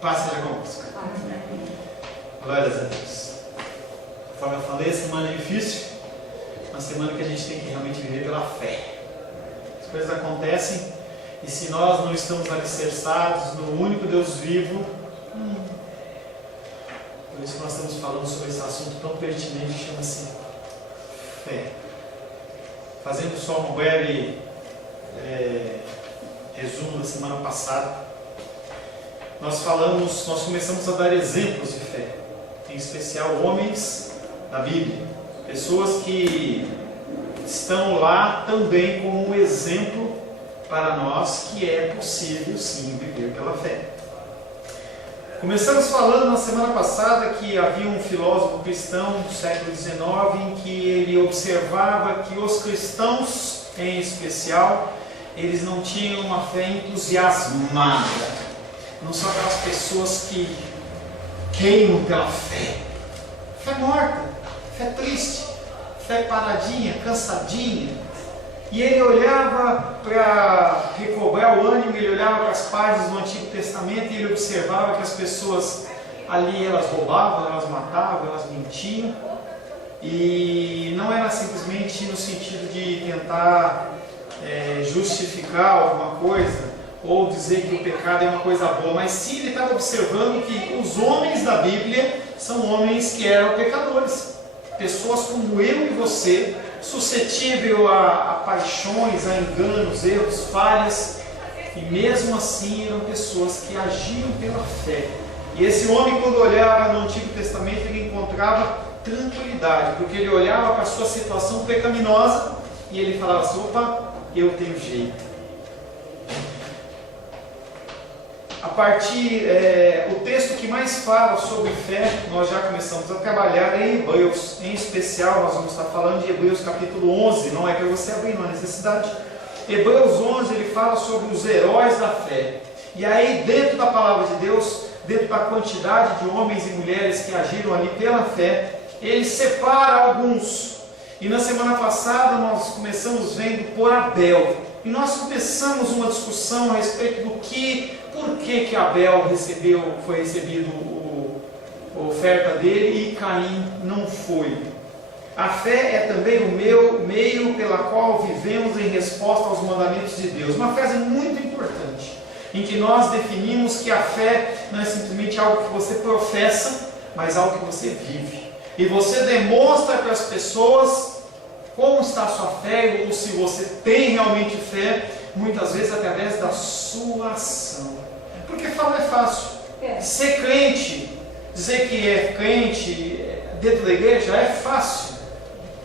Paz seja convosco. Glórias a Deus. Conforme eu falei, a semana é difícil, uma semana que a gente tem que realmente viver pela fé. As coisas acontecem e se nós não estamos alicerçados no único Deus vivo, por isso que nós estamos falando sobre esse assunto tão pertinente que chama-se fé. Fazendo só um breve resumo da semana passada, nós começamos a dar exemplos de fé, em especial homens da Bíblia, pessoas que estão lá também como um exemplo para nós que é possível sim viver pela fé. Começamos falando na semana passada que havia um filósofo cristão do século XIX em que ele observava que os cristãos, em especial, eles não tinham uma fé entusiasmada. Não são aquelas pessoas que queimam pela fé. Fé morta, fé triste, fé paradinha, cansadinha. E ele olhava para recobrar o ânimo, ele olhava para as páginas do Antigo Testamento e ele observava que as pessoas ali, elas roubavam, elas matavam, elas mentiam. E não era simplesmente no sentido de tentar justificar alguma coisa, ou dizer que o pecado é uma coisa boa, mas sim ele estava observando que os homens da Bíblia são homens que eram pecadores, pessoas como eu e você, suscetível a paixões, a enganos, erros, falhas, e mesmo assim eram pessoas que agiam pela fé. E esse homem, quando olhava no Antigo Testamento, ele encontrava tranquilidade, porque ele olhava para a sua situação pecaminosa e ele falava assim: opa, eu tenho jeito. O texto que mais fala sobre fé, nós já começamos a trabalhar em Hebreus. Em especial, nós vamos estar falando de Hebreus capítulo 11, não é para você abrir, não há necessidade. Hebreus 11, ele fala sobre os heróis da fé. E aí, dentro da palavra de Deus, dentro da quantidade de homens e mulheres que agiram ali pela fé, ele separa alguns. E na semana passada, nós começamos vendo por Abel. E nós começamos uma discussão a respeito do por que Abel foi recebido a oferta dele e Caim não foi. A fé é também o meio pela qual vivemos em resposta aos mandamentos de Deus. Uma frase muito importante, em que nós definimos que a fé não é simplesmente algo que você professa, mas algo que você vive. E você demonstra para as pessoas como está a sua fé, ou se você tem realmente fé, muitas vezes através da sua ação. Porque falar é fácil. Ser crente, dizer que é crente dentro da igreja é fácil.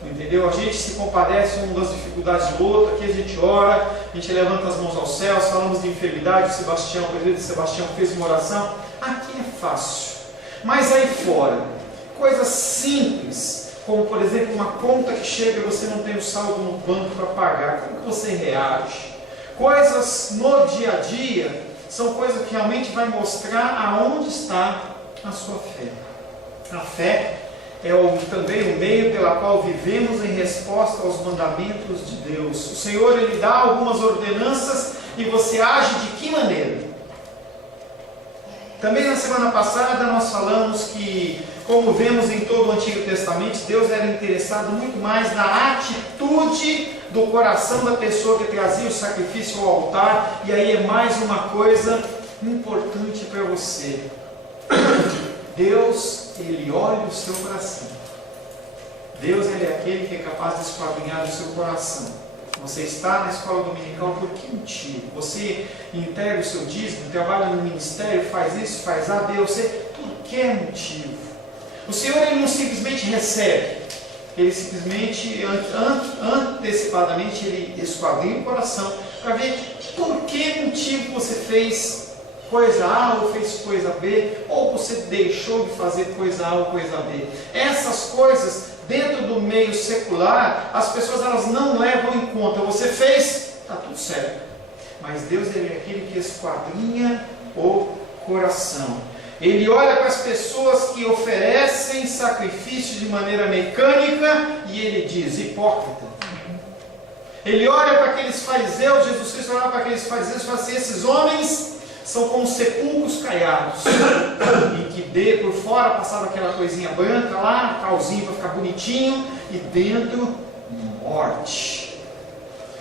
Entendeu? A gente se compadece uma das dificuldades do outro, aqui a gente ora, a gente levanta as mãos aos céus, falamos de enfermidade, o presbítero Sebastião fez uma oração. Aqui é fácil. Mas aí fora, coisas simples, como por exemplo uma conta que chega e você não tem o saldo no banco para pagar, como que você reage? Coisas no dia a dia são coisas que realmente vai mostrar aonde está a sua fé. A fé é também o meio pela qual vivemos em resposta aos mandamentos de Deus. O Senhor, Ele dá algumas ordenanças e você age de que maneira? Também na semana passada nós falamos que, como vemos em todo o Antigo Testamento, Deus era interessado muito mais na atitude do coração da pessoa que trazia o sacrifício ao altar. E aí é mais uma coisa importante para você. Deus, Ele olha o seu coração. Deus, Ele é aquele que é capaz de esquadrinhar o seu coração. Você está na escola dominical por que motivo? Você entrega o seu dízimo, trabalha no ministério, faz isso, faz A, B ou C, por que motivo? O Senhor, Ele não simplesmente recebe, Ele simplesmente, antecipadamente, Ele esquadrinha o coração para ver por que motivo você fez coisa A ou fez coisa B, ou você deixou de fazer coisa A ou coisa B. Essas coisas, dentro do meio secular, as pessoas elas não levam em conta. Você fez, está tudo certo. Mas Deus, Ele é aquele que esquadrinha o coração. Ele olha para as pessoas que oferecem sacrifícios de maneira mecânica e Ele diz: hipócrita. Ele olha para aqueles fariseus, Jesus Cristo olha para aqueles fariseus e fala assim: esses homens são como sepulcros caiados, em que por fora passava aquela coisinha branca lá, calzinho para ficar bonitinho, e dentro, morte.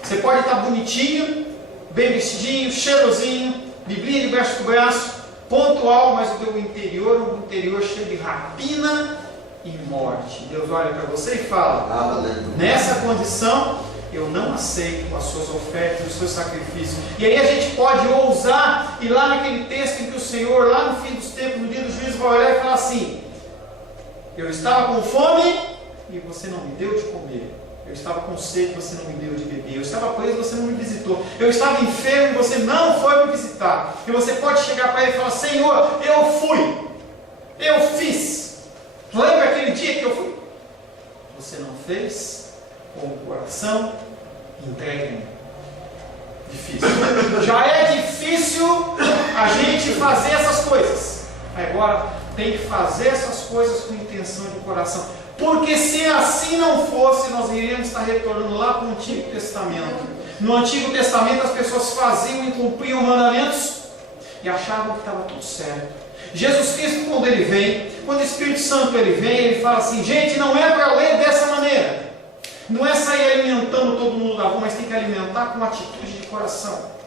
Você pode estar bonitinho, bem vestidinho, cheirosinho, biblinha debaixo do braço, pontual, mas o teu interior é um interior cheio de rapina e morte. Deus olha para você e fala: nessa condição eu não aceito as suas ofertas, os seus sacrifícios. E aí a gente pode ousar ir lá naquele texto em que o Senhor, lá no fim dos tempos, no dia do juízo, vai olhar e falar assim: eu estava com fome e você não me deu de comer. Eu estava com sede e você não me deu de beber. Eu estava preso e você não me visitou. Eu estava enfermo e você não foi me visitar. E você pode chegar para ele e falar: Senhor, eu fui, eu fiz. Lembra aquele dia que eu fui? Você não fez com o coração entregue. Difícil. Já é difícil a gente fazer essas coisas. Agora tem que fazer essas coisas com intenção de coração. Porque se assim não fosse, nós iríamos estar retornando lá para o Antigo Testamento. No Antigo Testamento as pessoas faziam e cumpriam mandamentos e achavam que estava tudo certo. Jesus Cristo, quando ele vem, quando o Espírito Santo ele vem, ele fala assim: gente, não é para ler dessa maneira. Não é sair alimentando todo mundo da rua, mas tem que alimentar com atitude de coração.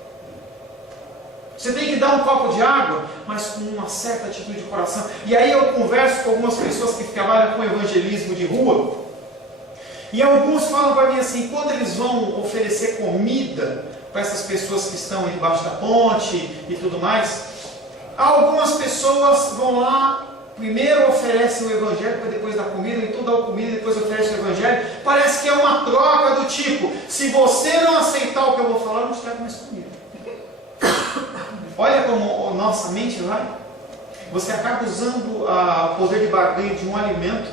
Você tem que dar um copo de água, mas com uma certa atitude de coração. E aí eu converso com algumas pessoas que trabalham com evangelismo de rua, e alguns falam para mim assim: quando eles vão oferecer comida para essas pessoas que estão embaixo da ponte e tudo mais, algumas pessoas vão lá, primeiro oferecem o evangelho para depois dar comida, então dá a comida e depois oferece o evangelho. Parece que é uma troca do tipo: se você não aceitar o que eu vou falar, eu não te trago mais comida. Olha como a nossa mente vai. Você acaba usando o poder de barganha de um alimento,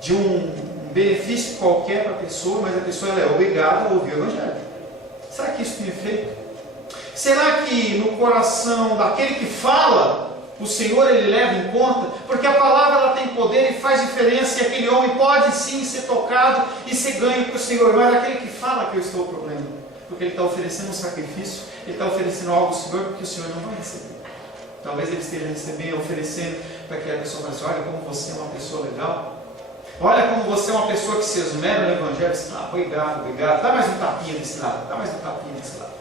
de um benefício qualquer para a pessoa, mas a pessoa ela é obrigada a ouvir o evangelho. Será que isso tem efeito? Será que no coração daquele que fala, o Senhor ele leva em conta? Porque a palavra ela tem poder e faz diferença, e aquele homem pode sim ser tocado e ser ganho para o Senhor, mas aquele que fala que eu estou o problema, porque ele está oferecendo um sacrifício, ele está oferecendo algo ao Senhor porque o Senhor não vai receber. Talvez ele esteja recebendo, oferecendo para que a pessoa fale assim: olha como você é uma pessoa legal, olha como você é uma pessoa que se esmera no evangelho. Obrigado, obrigado, dá mais um tapinha desse lado, dá mais um tapinha desse lado.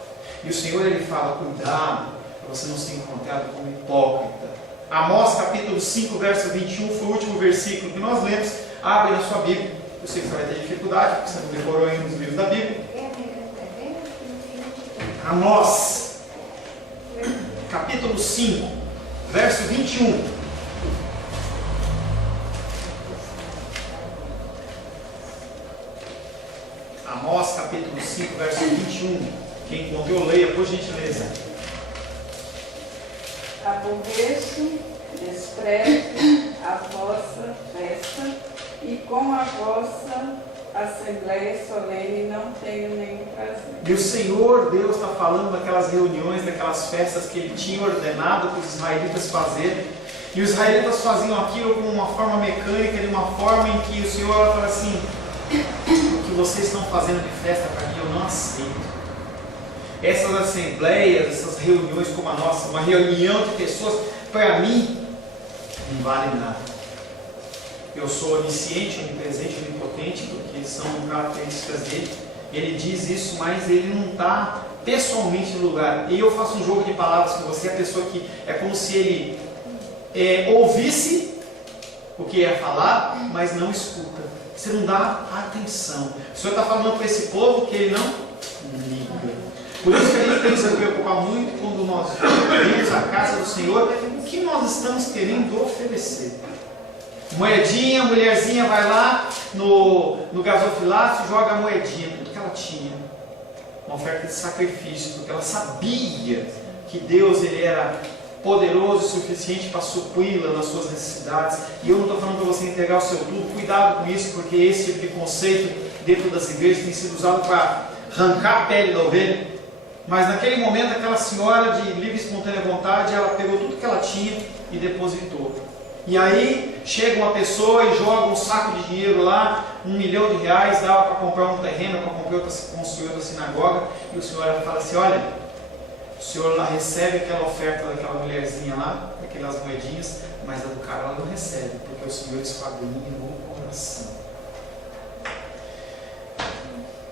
E o Senhor ele fala: cuidado para você não ser encontrado como hipócrita. Amós capítulo 5 verso 21 foi o último versículo que nós lemos. Abre na sua Bíblia. Eu sei que você vai ter dificuldade porque você não decorou ainda os livros da Bíblia. Amós capítulo 5 verso 21. Amós capítulo 5 verso 21. Quem encontrou, leia por gentileza. Aborreço, desprezo a vossa festa, e com a vossa assembleia solene não tenho nenhum prazer. E o Senhor Deus está falando daquelas reuniões, daquelas festas que ele tinha ordenado para os israelitas fazerem. E os israelitas faziam aquilo com uma forma mecânica, de uma forma em que o Senhor fala assim: o que vocês estão fazendo de festa para mim eu não aceito. Essas assembleias, essas reuniões como a nossa, uma reunião de pessoas, para mim não vale nada. Eu sou onisciente, onipresente, onipotente, porque são características dele. Ele diz isso, mas ele não está pessoalmente no lugar. E eu faço um jogo de palavras com você, a pessoa que é como se ele ouvisse o que ia falar, mas não escuta. Você não dá atenção. O Senhor está falando para esse povo que ele não liga. Por isso que a gente tem que se preocupar muito quando nós vemos a casa do Senhor, o que nós estamos querendo oferecer. Moedinha, a mulherzinha vai lá no gasofilácio, joga a moedinha, tudo que ela tinha. Uma oferta de sacrifício, porque ela sabia que Deus ele era poderoso o suficiente para supri-la nas suas necessidades. E eu não estou falando para você entregar o seu tudo, cuidado com isso, porque esse tipo de conceito dentro das igrejas tem sido usado para arrancar a pele da ovelha. Mas naquele momento, aquela senhora de livre e espontânea vontade, ela pegou tudo que ela tinha e depositou. E aí chega uma pessoa e joga um saco de dinheiro lá, R$1 milhão, dava para comprar um terreno, para construir outra sinagoga, e o Senhor fala assim: olha, O senhor lá recebe aquela oferta daquela mulherzinha lá, aquelas moedinhas, mas a do cara ela não recebe, porque o Senhor esquadrinha no coração.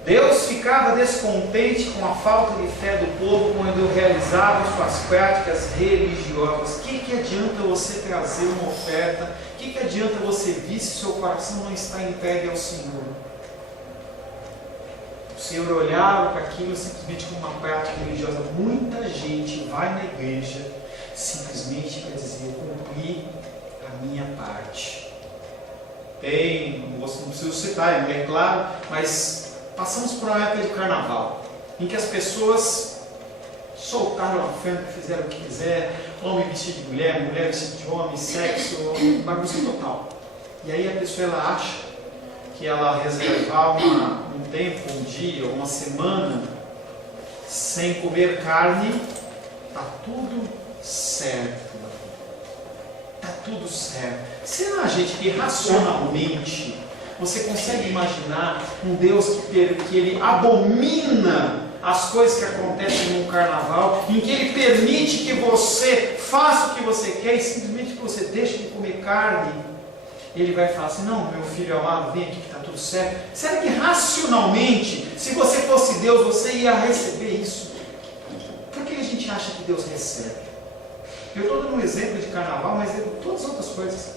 Deus ficava descontente com a falta de fé do povo quando realizavam suas práticas religiosas. O que adianta você trazer uma oferta? O que adianta você vir se seu coração não está entregue ao Senhor? O Senhor olhava para aquilo simplesmente como uma prática religiosa. Muita gente vai na igreja simplesmente para dizer: eu cumpri a minha parte. Não preciso citar, é claro, mas passamos por uma época de carnaval, em que as pessoas soltaram a frente, fizeram o que quiser, homem vestido de mulher, mulher vestido de homem, sexo, bagunça total. E aí a pessoa ela acha que ela reservar um tempo, um dia, uma semana, sem comer carne, está tudo certo. Está tudo certo. Será, gente, que racionalmente você consegue imaginar um Deus que ele abomina as coisas que acontecem no carnaval, em que ele permite que você faça o que você quer e simplesmente que você deixe de comer carne? Ele vai falar assim: não, meu filho amado, vem aqui que está tudo certo. Será que racionalmente, se você fosse Deus, você ia receber isso? Por que a gente acha que Deus recebe? Eu estou dando um exemplo de carnaval, mas é de todas as outras coisas.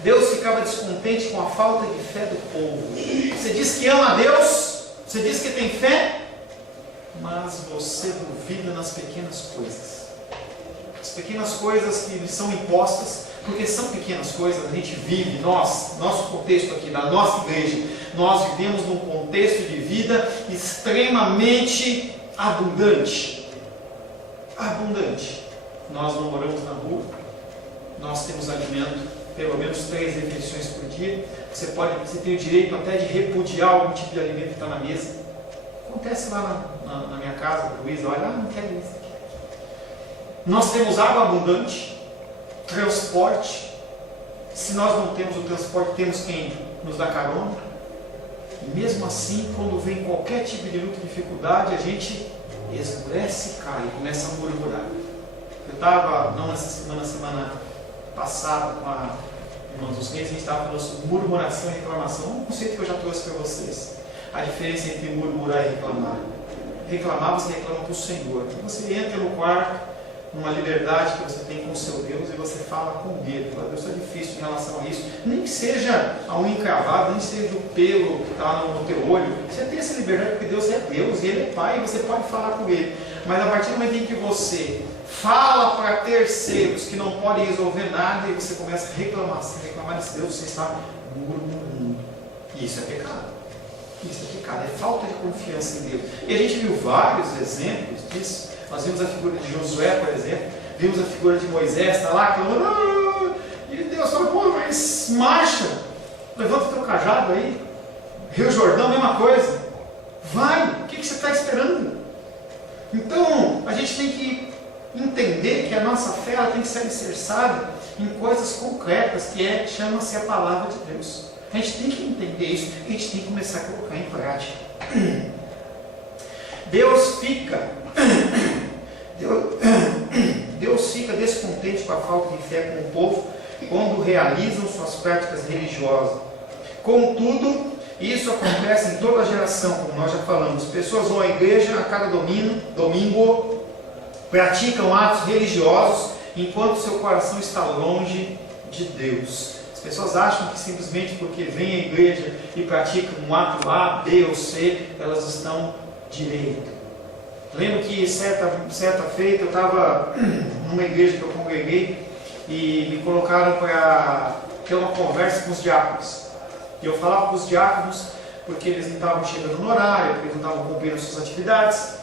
Deus ficava descontente com a falta de fé do povo. Você diz que ama a Deus, você diz que tem fé, mas você duvida nas pequenas coisas. As pequenas coisas que são impostas, porque são pequenas coisas, a gente vive, nosso contexto aqui da nossa igreja, nós vivemos num contexto de vida extremamente abundante. Nós não moramos na rua, nós temos alimento, pelo menos 3 refeições por dia. Você tem o direito até de repudiar algum tipo de alimento que está na mesa. Acontece lá na minha casa, Luísa, olha, não quero isso aqui. Nós temos água abundante, transporte. Se nós não temos o transporte, temos quem nos dá carona. E mesmo assim, quando vem qualquer tipo de luta, dificuldade, a gente esmurece e cai, começa a murmurar. Eu estava, não nessa semana passada, com a irmã dos reis, a gente estava falando sobre murmuração e reclamação. Um conceito que eu já trouxe para vocês. A diferença entre murmurar e reclamar. Reclamar, você reclama para o Senhor. Você entra no quarto, numa liberdade que você tem com o seu Deus, e você fala com medo. Deus, está difícil em relação a isso. Nem que seja a unha encravada, nem que seja o pelo que está no teu olho. Você tem essa liberdade porque Deus é Deus e Ele é Pai, e você pode falar com Ele. Mas a partir do momento em que você fala para terceiros que não podem resolver nada, e você começa a reclamar desse Deus, você está murmurando. E isso é pecado. Isso é pecado, é falta de confiança em Deus. E a gente viu vários exemplos disso. Nós vimos a figura de Josué, por exemplo, vimos a figura de Moisés, está lá clamando, e Deus falou: pô, mas marcha, levanta o teu cajado aí. Rio Jordão, mesma coisa, vai, o que você está esperando? Então, a gente tem que entender que a nossa fé ela tem que ser alicerçada em coisas concretas, que chama-se a palavra de Deus. A gente tem que entender isso, a gente tem que começar a colocar em prática. Deus fica descontente com a falta de fé com o povo quando realizam suas práticas religiosas. Contudo, isso acontece em toda geração, como nós já falamos. Pessoas vão à igreja a cada domingo, praticam atos religiosos, enquanto seu coração está longe de Deus. As pessoas acham que simplesmente porque vêm à igreja e praticam um ato A, B ou C, elas estão direito. Lembro que certa feita eu estava numa igreja que eu congreguei e me colocaram para ter uma conversa com os diáconos. E eu falava com os diáconos porque eles não estavam chegando no horário, porque eles não estavam cumprindo as suas atividades.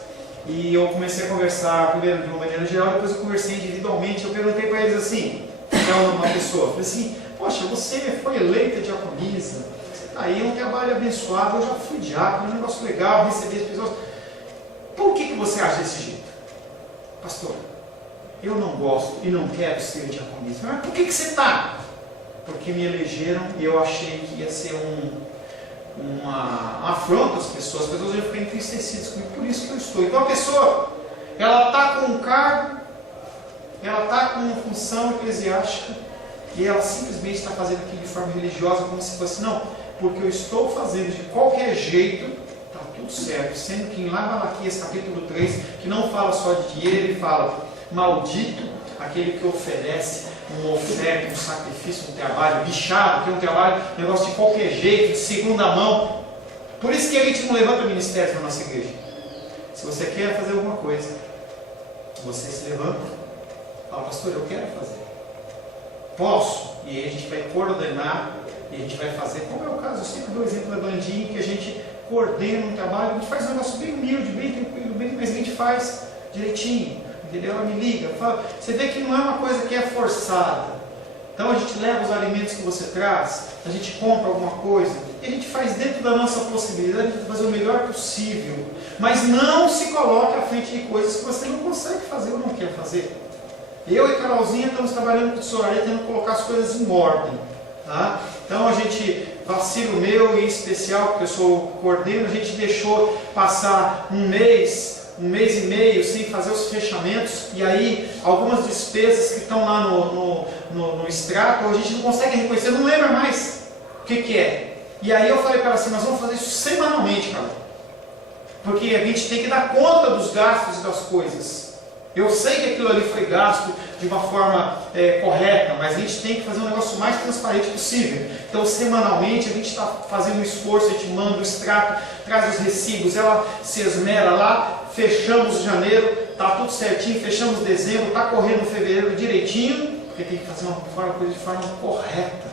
E eu comecei a conversar primeiro de uma maneira geral, depois eu conversei individualmente. Eu perguntei para eles assim, para uma pessoa, falei assim: poxa, você foi eleita diaconisa, você está aí, é um trabalho abençoado, eu já fui diácono, é um negócio legal, recebi as pessoas. Por que você age desse jeito? Pastor, eu não gosto e não quero ser diaconisa. Mas por que você está? Porque me elegeram e eu achei que ia ser uma afronta às pessoas vão ficar entristecidas comigo, por isso que eu estou. Então a pessoa, ela está com um cargo, ela está com uma função eclesiástica, e ela simplesmente está fazendo aquilo de forma religiosa, como se fosse, não, porque eu estou fazendo de qualquer jeito, está tudo certo. Sendo que em lá Malaquias capítulo 3, que não fala só de dinheiro, ele fala, maldito aquele que oferece uma oferta, um sacrifício, um trabalho bichado, que é um trabalho, um negócio de qualquer jeito, de segunda mão. Por isso que a gente não levanta ministérios na nossa igreja. Se você quer fazer alguma coisa, você se levanta, fala, pastor, eu quero fazer. Posso? E aí a gente vai coordenar, e a gente vai fazer, como é o caso, eu sempre dou o exemplo da bandinha, que a gente coordena um trabalho, a gente faz um negócio bem humilde, bem tranquilo, mas a gente faz direitinho. Entendeu? Ela me liga, fala, você vê que não é uma coisa que é forçada. Então a gente leva os alimentos que você traz, a gente compra alguma coisa, e a gente faz dentro da nossa possibilidade de fazer o melhor possível. Mas não se coloque à frente de coisas que você não consegue fazer ou não quer fazer. Eu e Carolzinha estamos trabalhando com tesouraria, tentando colocar as coisas em ordem. Tá? Então a gente, vacilo meu em especial, porque eu sou coordenador, a gente deixou passar um mês e meio sem fazer os fechamentos, e aí algumas despesas que estão lá no extrato, a gente não consegue reconhecer, não lembra mais o que é. E aí eu falei para ela assim, nós vamos fazer isso semanalmente, cara, porque a gente tem que dar conta dos gastos e das coisas. Eu sei que aquilo ali foi gasto de uma forma correta, mas a gente tem que fazer um negócio mais transparente possível. Então, semanalmente, a gente está fazendo um esforço, a gente manda o extrato, traz os recibos, ela se esmera lá, fechamos janeiro, está tudo certinho, fechamos dezembro, está correndo fevereiro direitinho, porque tem que fazer uma coisa de forma correta.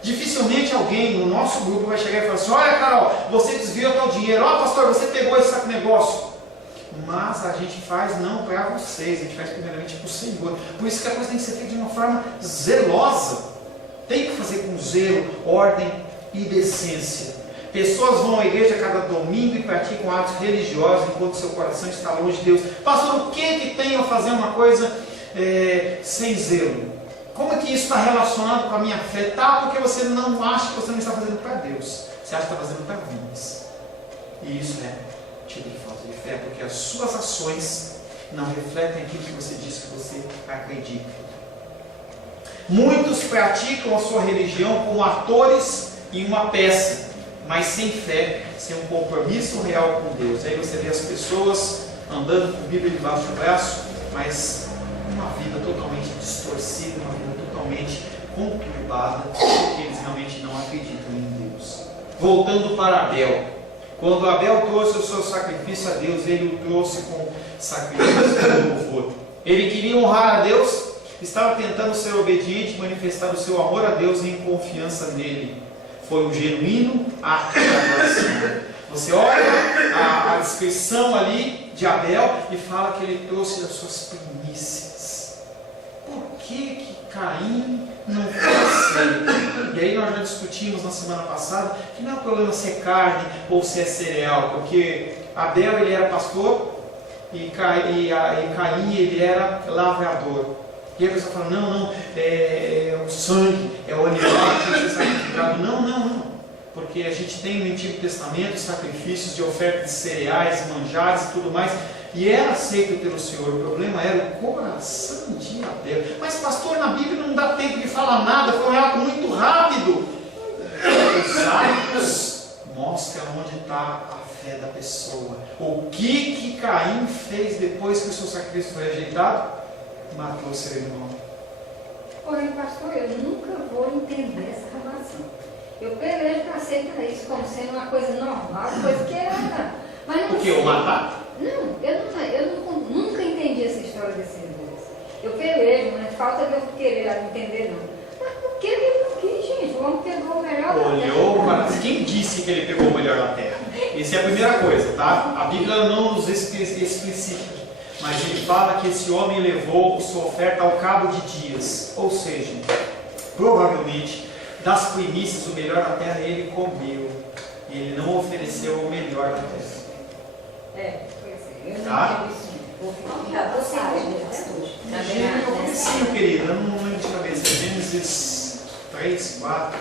Dificilmente alguém no nosso grupo vai chegar e falar assim, olha Carol, você desviou tal dinheiro, ó pastor, você pegou esse negócio. Mas a gente faz não para vocês, a gente faz primeiramente para o Senhor. Por isso que a coisa tem que ser feita de uma forma zelosa. Tem que fazer com zelo, ordem e decência. Pessoas vão à igreja cada domingo e praticam atos religiosos enquanto seu coração está longe de Deus. Pastor, o que tem a fazer uma coisa sem zelo? Como é que isso está relacionado com a minha fé? Tá, porque você não acha que você não está fazendo para Deus. Você acha que está fazendo para homens. E isso é tipo de falta de fé, porque as suas ações não refletem aquilo que você diz que você acredita. Muitos praticam a sua religião como atores em uma peça, mas sem fé, sem um compromisso real com Deus. Aí você vê as pessoas andando com Bíblia debaixo do braço, mas uma vida totalmente distorcida, uma vida totalmente conturbada, porque eles realmente não acreditam em Deus. Voltando para Abel. Quando Abel trouxe o seu sacrifício a Deus, ele o trouxe com sacrifício de louvor. Ele queria honrar a Deus, estava tentando ser obediente, manifestar o seu amor a Deus em confiança nele. Foi um genuíno ato de adoração. Você olha a descrição ali de Abel e fala que ele trouxe as suas primícias. Por que Caim não foi aceito? E aí nós já discutimos na semana passada que não é o problema se é carne ou se é cereal, porque Abel ele era pastor e Caim ele era lavrador. E aí a pessoa fala, não, é o sangue, é o animal que tem que ser sacrificado. Não, porque a gente tem no Antigo Testamento sacrifícios de oferta de cereais, manjares e tudo mais, e era aceito pelo Senhor. O problema era o coração de Abel. Mas pastor, na Bíblia não dá tempo de falar nada, foi um relato muito rápido. Os atos mostram onde está a fé da pessoa. O que Caim fez depois que o seu sacrifício foi rejeitado? Matou seu irmão. Porém, pastor, eu nunca vou entender essa relação. Eu pelejo para aceitar isso como sendo uma coisa normal, coisa que era. Mas não. O que? O matar? Não, eu nunca entendi essa história desses dois. Eu pelejo, mas falta de eu querer entender, não. Mas por que ele não quis, gente? O homem pegou o melhor da terra. Quem disse que ele pegou o melhor da terra? Essa é a primeira coisa, tá? A Bíblia não nos explicita. Mas ele fala que esse homem levou sua oferta ao cabo de dias. Ou seja, provavelmente, das primícias, o melhor da terra ele comeu. E ele não ofereceu o melhor da terra. Eu não tá? entendi isso. Gênesis, querida, eu não lembro de cabeça. Gênesis 3, 4.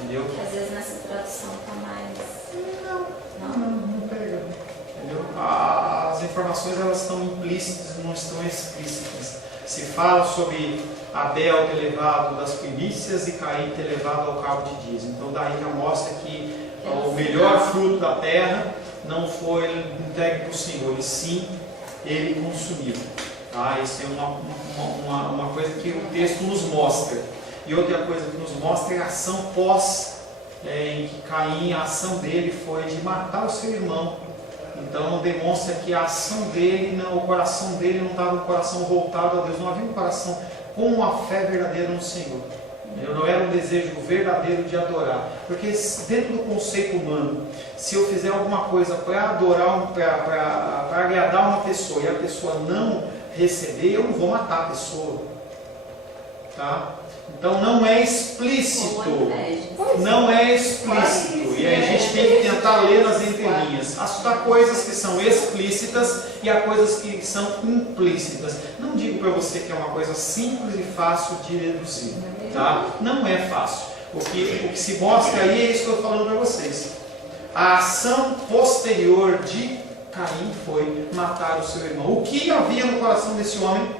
Entendeu? Às vezes nessa tradução está mais... Não pega. Entendeu? As informações elas estão implícitas, não estão explícitas. Se fala sobre Abel ter levado das primícias e Caim ter levado ao cabo de dias. Então daí já mostra que o melhor fruto da terra não foi entregue para o Senhor, e sim ele consumiu. Tá? Isso é uma coisa que o texto nos mostra. E outra coisa que nos mostra é a ação em que Caim, a ação dele foi de matar o seu irmão. Então demonstra que a ação dele, o coração dele não estava um coração voltado a Deus, não havia um coração com uma fé verdadeira no Senhor. Não era um desejo verdadeiro de adorar. Porque dentro do conceito humano, se eu fizer alguma coisa para adorar, para agradar uma pessoa e a pessoa não receber, eu não vou matar a pessoa. Tá? Então não é explícito. Não é explícito. E aí a gente tem que tentar ler nas entrelinhas. Há coisas que são explícitas e há coisas que são implícitas. Não digo para você que é uma coisa simples e fácil de deduzir. Tá? Não é fácil. O que se mostra aí é isso que eu estou falando para vocês. A ação posterior de Caim foi matar o seu irmão. O que havia no coração desse homem?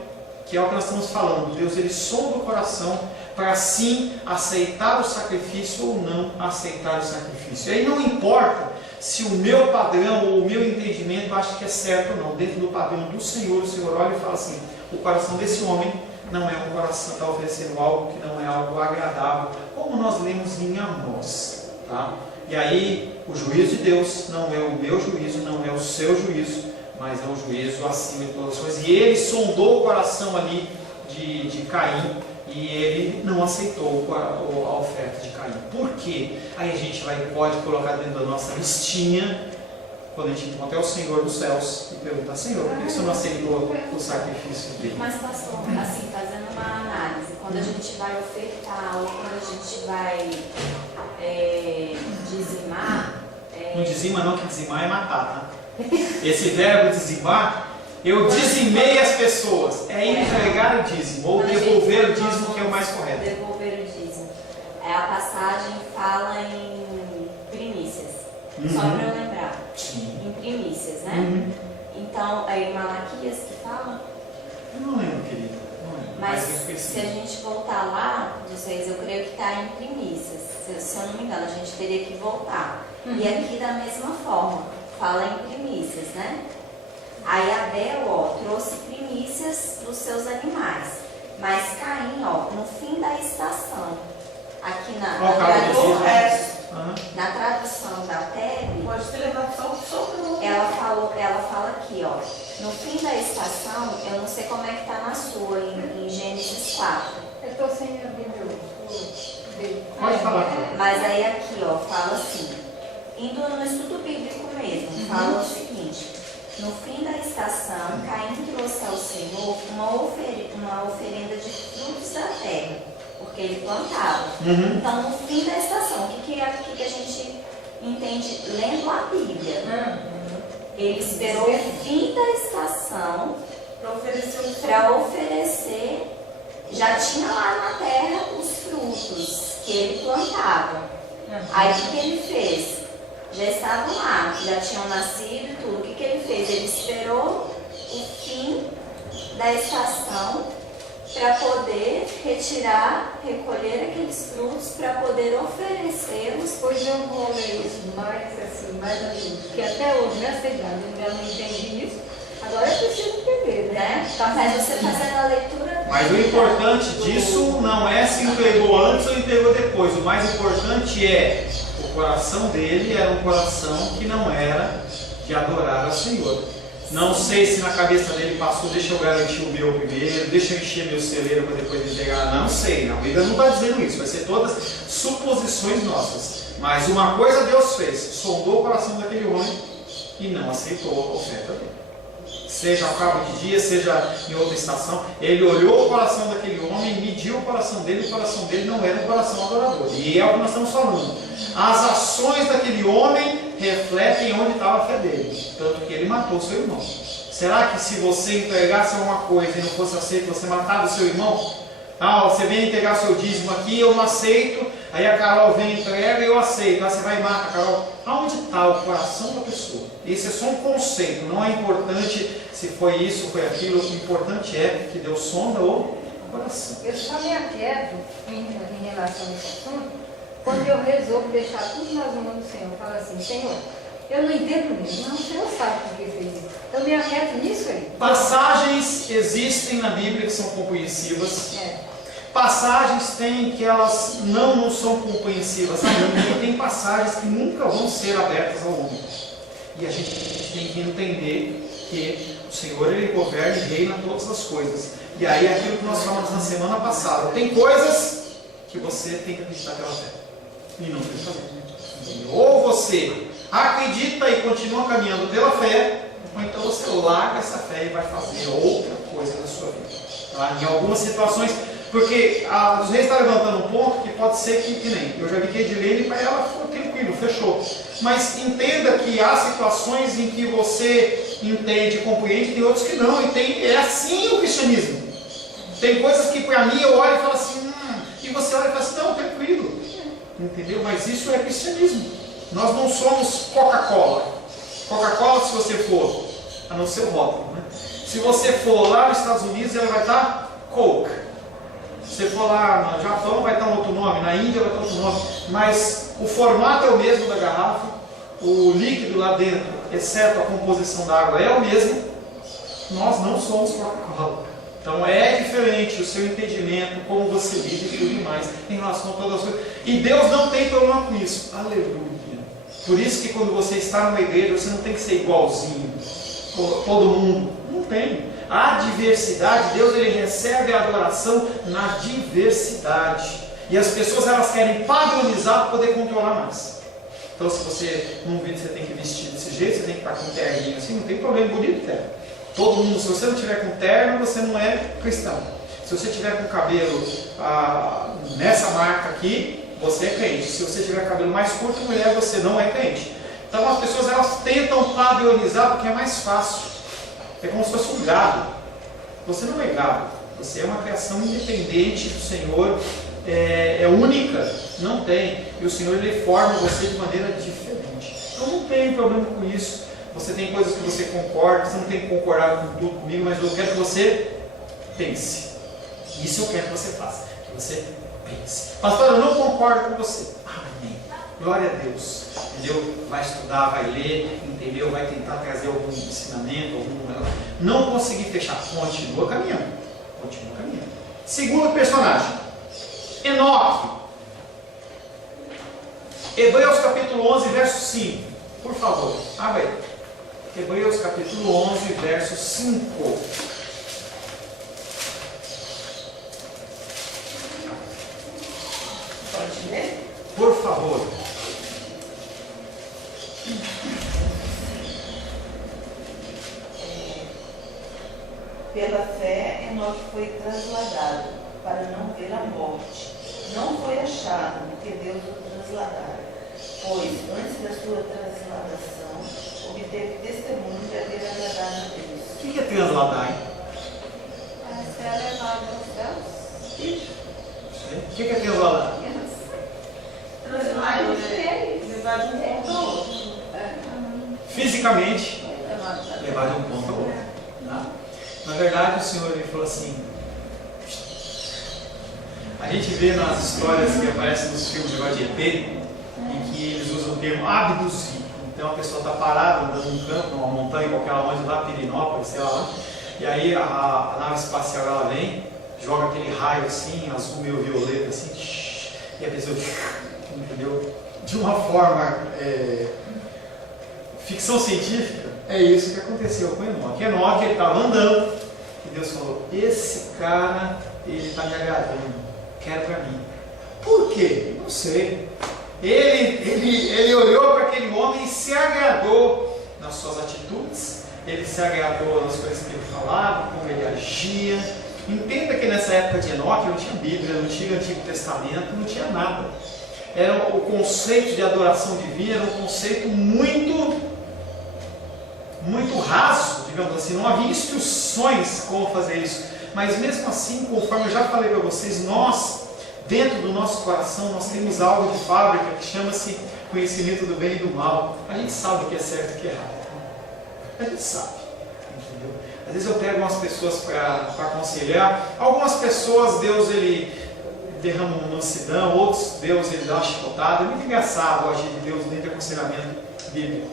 Que é o que nós estamos falando. Deus ele sonda o coração para sim aceitar o sacrifício ou não aceitar o sacrifício. E aí não importa se o meu padrão ou o meu entendimento acha que é certo ou não. Dentro do padrão do Senhor, o Senhor olha e fala assim: o coração desse homem não é um coração que está oferecendo algo que não é algo agradável, como nós lemos em Amós. Tá? E aí o juízo de Deus não é o meu juízo, não é o seu juízo, mas é um juízo acima de todas as coisas. E ele sondou o coração ali de Caim e ele não aceitou a oferta de Caim. Por quê? Aí a gente pode colocar dentro da nossa listinha, quando a gente encontrar o Senhor dos céus e perguntar: Senhor, por que você não aceitou o sacrifício dele? Mas pastor, assim, fazendo uma análise, quando a gente vai ofertar ou quando a gente vai dizimar... Não dizima não, que dizimar é matar, tá? Esse verbo dizimar, eu dizimei as pessoas, é entregar o dízimo, ou devolver o dízimo, que é o mais correto. Devolver o dízimo. A passagem fala em primícias, só para eu lembrar. Sim. Em primícias, né? Então, é em Malaquias que fala? Eu não lembro, querido. Não lembro. Mas se a gente voltar lá, vocês, eu creio que está em primícias. Se eu não me engano, a gente teria que voltar. E aqui da mesma forma, fala em primícias, né? Aí Abel, trouxe primícias dos seus animais. Mas Caim, no fim da estação, aqui na tradução da TEB, Pode ter levado só ela fala aqui, no fim da estação, eu não sei como é que está na sua, em Gênesis 4. Eu estou sem a Bíblia. Pode falar. Mas aí aqui, fala assim, indo no estudo bíblico mesmo, fala o seguinte: no fim da estação, Caim trouxe ao Senhor uma oferenda de frutos da terra, porque ele plantava. Então, no fim da estação, o que a gente entende lendo a Bíblia? Ele esperou o fim da estação para oferecer, já tinha lá na terra os frutos que ele plantava. Aí o que ele fez? Já estavam lá, já tinham nascido e tudo. O que ele fez? Ele esperou o fim da estação para poder recolher aqueles frutos, para poder oferecê-los. Pois eu vou ler isso mais assim, porque até hoje, nessa idade, eu ainda não entendi isso. Agora eu preciso entender, né? Mas você fazendo a leitura... Mas o importante disso não é se entregou antes ou entregou depois. O mais importante é o coração dele era um coração que não era de adorar ao Senhor. Não sei se na cabeça dele passou: deixa eu garantir o meu primeiro, deixa eu encher meu celeiro para depois entregar. Não sei, a Bíblia não está dizendo isso. Vai ser todas suposições nossas. Mas uma coisa Deus fez: sondou o coração daquele homem e não aceitou a oferta dele. Seja ao cabo de dia, seja em outra estação, ele olhou o coração daquele homem, mediu o coração dele não era um coração adorador. E é o que nós estamos falando. As ações daquele homem refletem onde estava a fé dele, tanto que ele matou seu irmão. Será que se você entregasse alguma coisa e não fosse aceito, você matava o seu irmão? Você vem entregar seu dízimo aqui, eu não aceito, Aí a Carol vem, entrega e eu aceito. Aí você vai e mata a Carol. Aonde está o coração da pessoa? Isso é só um conceito, não é importante se foi isso, foi aquilo. O importante é que Deus sonda o coração. Eu só me aquieto em relação a esse assunto quando eu resolvo deixar tudo nas mãos do Senhor. Eu falo assim, Senhor, eu não entendo mesmo, não, o Senhor sabe por que fez isso. Eu me aquieto nisso aí. Passagens existem na Bíblia que são compreensivas. Passagens tem que elas não são compreensivas ainda, e tem passagens que nunca vão ser abertas ao homem. E a gente tem que entender que o Senhor, Ele governa e reina todas as coisas. E aí aquilo que nós falamos na semana passada, tem coisas que você tem que acreditar pela fé e não tem que fazer. Ou você acredita e continua caminhando pela fé, ou então você larga essa fé e vai fazer outra coisa na sua vida. Tá? Em algumas situações, porque os reis estão levantando um ponto que pode ser que nem, eu já vi que Edilene, para ela ficou tranquilo, fechou. Mas entenda que há situações em que você entende, compreende, tem outros que não, e é assim o cristianismo. Tem coisas que para mim eu olho e falo assim, e você olha e fala assim, não, tranquilo. Entendeu? Mas isso é cristianismo. Nós não somos Coca-Cola. Coca-Cola, se você for, a não ser o rótulo, né? Se você for lá nos Estados Unidos, ela vai estar Coke. Se você for lá no Japão, vai estar um outro nome, na Índia vai estar outro nome. Mas o formato é o mesmo da garrafa, o líquido lá dentro, exceto a composição da água, é o mesmo. Nós não somos Coca-Cola. Então é diferente o seu entendimento, como você vive e tudo mais, em relação a todas as coisas. E Deus não tem problema com isso. Aleluia. Por isso que quando você está numa igreja, você não tem que ser igualzinho, todo mundo. Não tem. A diversidade, Deus ele recebe a adoração na diversidade. E as pessoas elas querem padronizar para poder controlar mais. Então se você num vídeo você tem que vestir desse jeito, você tem que estar com um terninho assim, não tem problema, bonito terno. Todo mundo, se você não tiver com terno, você não é cristão. Se você tiver com cabelo nessa marca aqui, você é crente. Se você tiver cabelo mais curto, mulher, você não é crente. Então as pessoas elas tentam padronizar porque é mais fácil. É como se fosse um gado. Você não é gado. Você é uma criação independente do Senhor, é única, não tem. E o Senhor ele forma você de maneira diferente. Então não tem problema com isso. Você tem coisas que você concorda, você não tem que concordar com tudo comigo, mas eu quero que você pense. Isso eu quero que você faça, que você pense. Pastor, eu não concordo com você. Amém. Glória a Deus. Entendeu? Vai estudar, vai ler, entendeu? Vai tentar trazer algum ensinamento, não conseguir fechar. Continua caminhando. Continua caminhando. Segundo personagem, Enoque. Hebreus capítulo 11, verso 5. Por favor, abre aí. Hebreus capítulo 11, verso 5. Pode ler? Por favor. Pela fé, Enoque foi trasladado para não ver a morte. Não foi achado, porque Deus o trasladara. Pois, antes da sua transladação, obteve testemunho de haver agradado a Deus. O que é transladar, hein? Ser levado aos céus. Isso. O que é transladar? Levar de um ponto ao outro. Fisicamente, levar de um ponto ao outro. Tá? Na verdade, o Senhor ele falou assim. A gente vê nas histórias que aparecem nos filmes de ET, em que eles usam o termo abduzir. Então a pessoa está parada andando num campo, numa montanha, qualquer onde, lá, Pirinópolis, sei lá. E aí a nave espacial ela vem, joga aquele raio assim, azul meio violeta assim, e a pessoa, entendeu? De uma forma ficção científica, é isso que aconteceu com Enoque. Enoque ele estava andando e Deus falou: esse cara ele está me agradando, quero para mim. Por quê? Não sei. Ele olhou para aquele homem e se agradou nas suas atitudes, ele se agradou nas coisas que ele falava, como ele agia. Entenda que nessa época de Enoque não tinha Bíblia, não tinha Antigo Testamento, não tinha nada. O conceito de adoração divina era um conceito muito raso, digamos assim, não havia instruções como fazer isso. Mas mesmo assim, conforme eu já falei para vocês, nós Dentro do nosso coração nós temos algo de fábrica que chama-se conhecimento do bem e do mal. A gente sabe o que é certo e o que é errado. A gente sabe. Entendeu? Às vezes eu pego umas pessoas para aconselhar. Algumas pessoas Deus ele derrama uma mansidão, outros Deus ele dá uma chicotada. É muito engraçado o agir de Deus dentro do aconselhamento bíblico.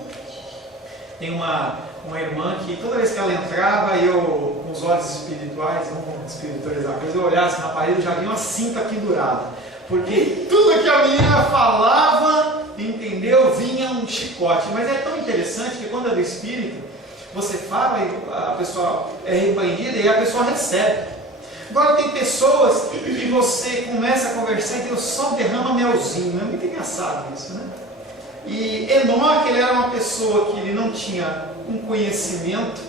Tem uma irmã que toda vez que ela entrava, eu, com os olhos espirituais, não espiritualizar, mas eu olhasse na parede, eu já vi uma cinta pendurada. Porque tudo que a menina falava, entendeu, vinha um chicote. Mas é tão interessante que quando é do Espírito, você fala e a pessoa é repreendida e a pessoa recebe. Agora tem pessoas que você começa a conversar e Deus só derrama melzinho. É muito engraçado isso, né? E Enoque, ele era uma pessoa que ele não tinha um conhecimento,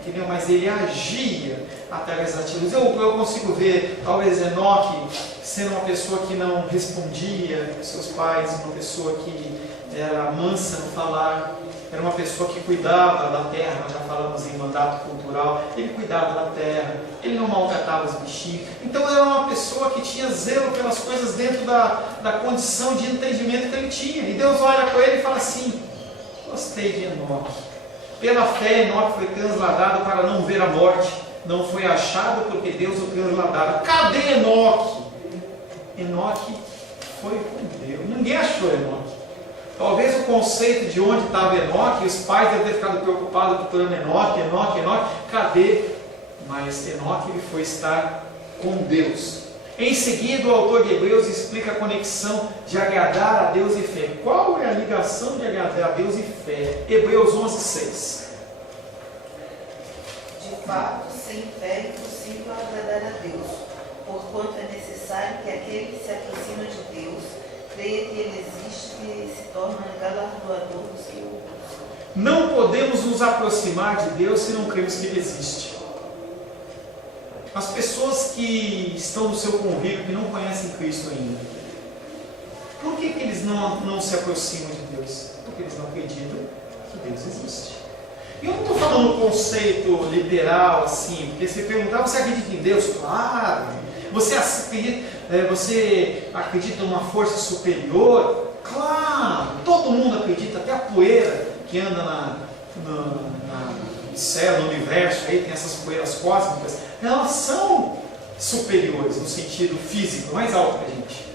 entendeu? Mas ele agia através das atitudes. Eu consigo ver, talvez, Enoque sendo uma pessoa que não respondia aos seus pais, uma pessoa que era mansa no falar, era uma pessoa que cuidava da terra. Nós já falamos em mandato cultural. Ele cuidava da terra, ele não maltratava os bichinhos. Então era uma pessoa que tinha zelo pelas coisas dentro da condição de entendimento que ele tinha. E Deus olha para ele e fala assim: gostei de Enoque. Pela fé Enoque foi transladado para não ver a morte. Não foi achado porque Deus o transladara. Cadê Enoque? Enoque foi com Deus. Ninguém achou Enoque. Talvez o conceito de onde estava Enoque, os pais devem ter ficado preocupados procurando Enoque, cadê? Mas Enoque ele foi estar com Deus. Em seguida, o autor de Hebreus explica a conexão de agradar a Deus e fé. Qual é a ligação de agradar a Deus e fé? Hebreus 11:6. De fato, sem fé é impossível agradar a Deus, porquanto é necessário que aquele que se aproxima de Deus creia que Ele existe e se torna galardoador dos que o buscam. Não podemos nos aproximar de Deus se não cremos que Ele existe. As pessoas que estão no seu convívio, que não conhecem Cristo ainda, por que eles não se aproximam de Deus? Porque eles não acreditam que Deus existe. E eu não estou falando um conceito literal assim, porque se perguntar, você acredita em Deus? Claro. Você acredita em uma força superior? Claro. Todo mundo acredita, até a poeira que anda no céu, no universo, aí tem essas poeiras cósmicas, elas são superiores no sentido físico, mais alto que a gente.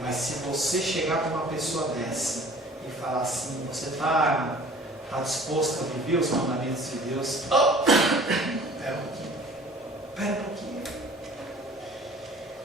Mas se você chegar para uma pessoa dessa e falar assim, você está disposto a viver os mandamentos de Deus? Espera um pouquinho.